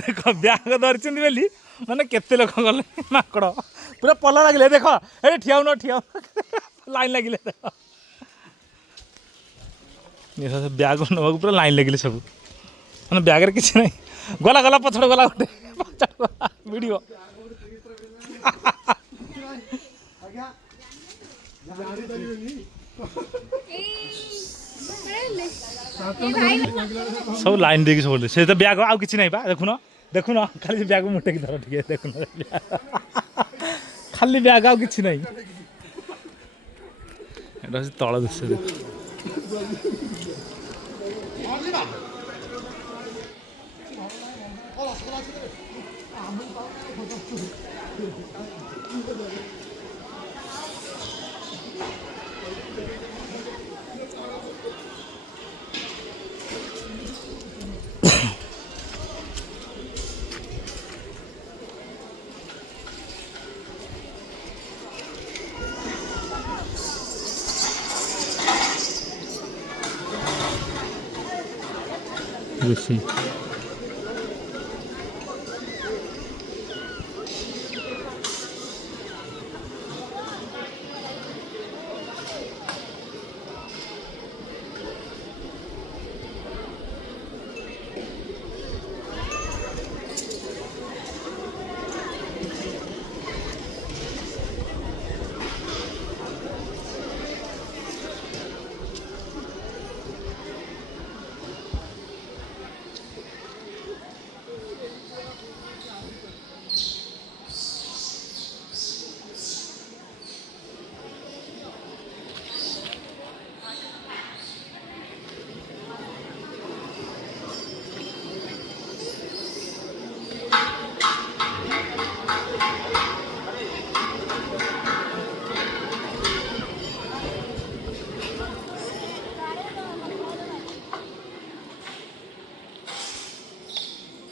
देख ब्याग धरती बोली मैंने केते लोक गले माकड़ पूरा पल लगे देख ये ठिया न ठिया लाइन लगे देख ब्याग नवा पूरा लाइन लगे सब मैंने ब्यागे किसी ना गला गला पछड़ गला गोटे वीडियो सब लाइन देखिए सब से तो ब्याग आउ कि नहीं बा देखुन देखुन खाली ब्याग मुटे की धर ठीक देखुन खाली ब्याग आउ कि नहीं एटा तल दृश्य देख Lucy.